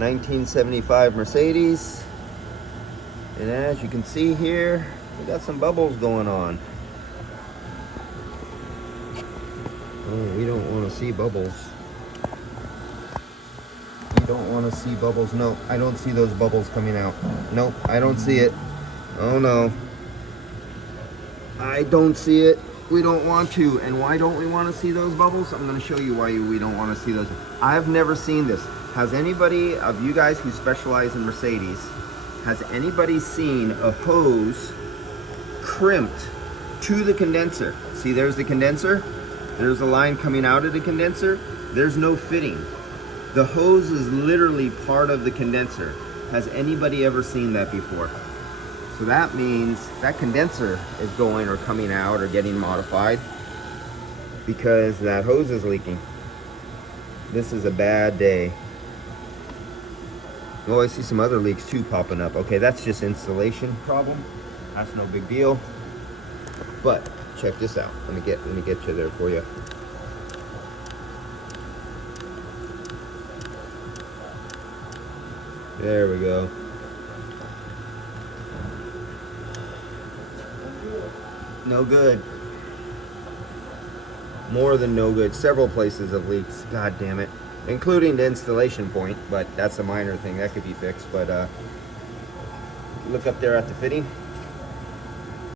1975 Mercedes. And as you can see here, we got some bubbles going on. Oh, we don't want to see bubbles. We don't want to see bubbles. No, I don't see those bubbles coming out. Nope, I don't see it. Oh no. I don't see it. We don't want to. And why don't we want to see those bubbles? I'm going to show you why we don't want to see those. I've never seen this. Has anybody of you guys who specialize in Mercedes, has anybody seen a hose crimped to the condenser? See, there's the condenser. There's a line coming out of the condenser. There's no fitting. The hose is literally part of the condenser. Has anybody ever seen that before? So that means that condenser is going or coming out or getting modified because that hose is leaking. This is a bad day. Oh, I see some other leaks too popping up. Okay, that's just installation problem. That's no big deal. But check this out. Let me get you there for you. There we go. No good. More than no good. Several places have leaks. God damn it. Including the installation point, but that's a minor thing. That could be fixed. But look up there at the fitting.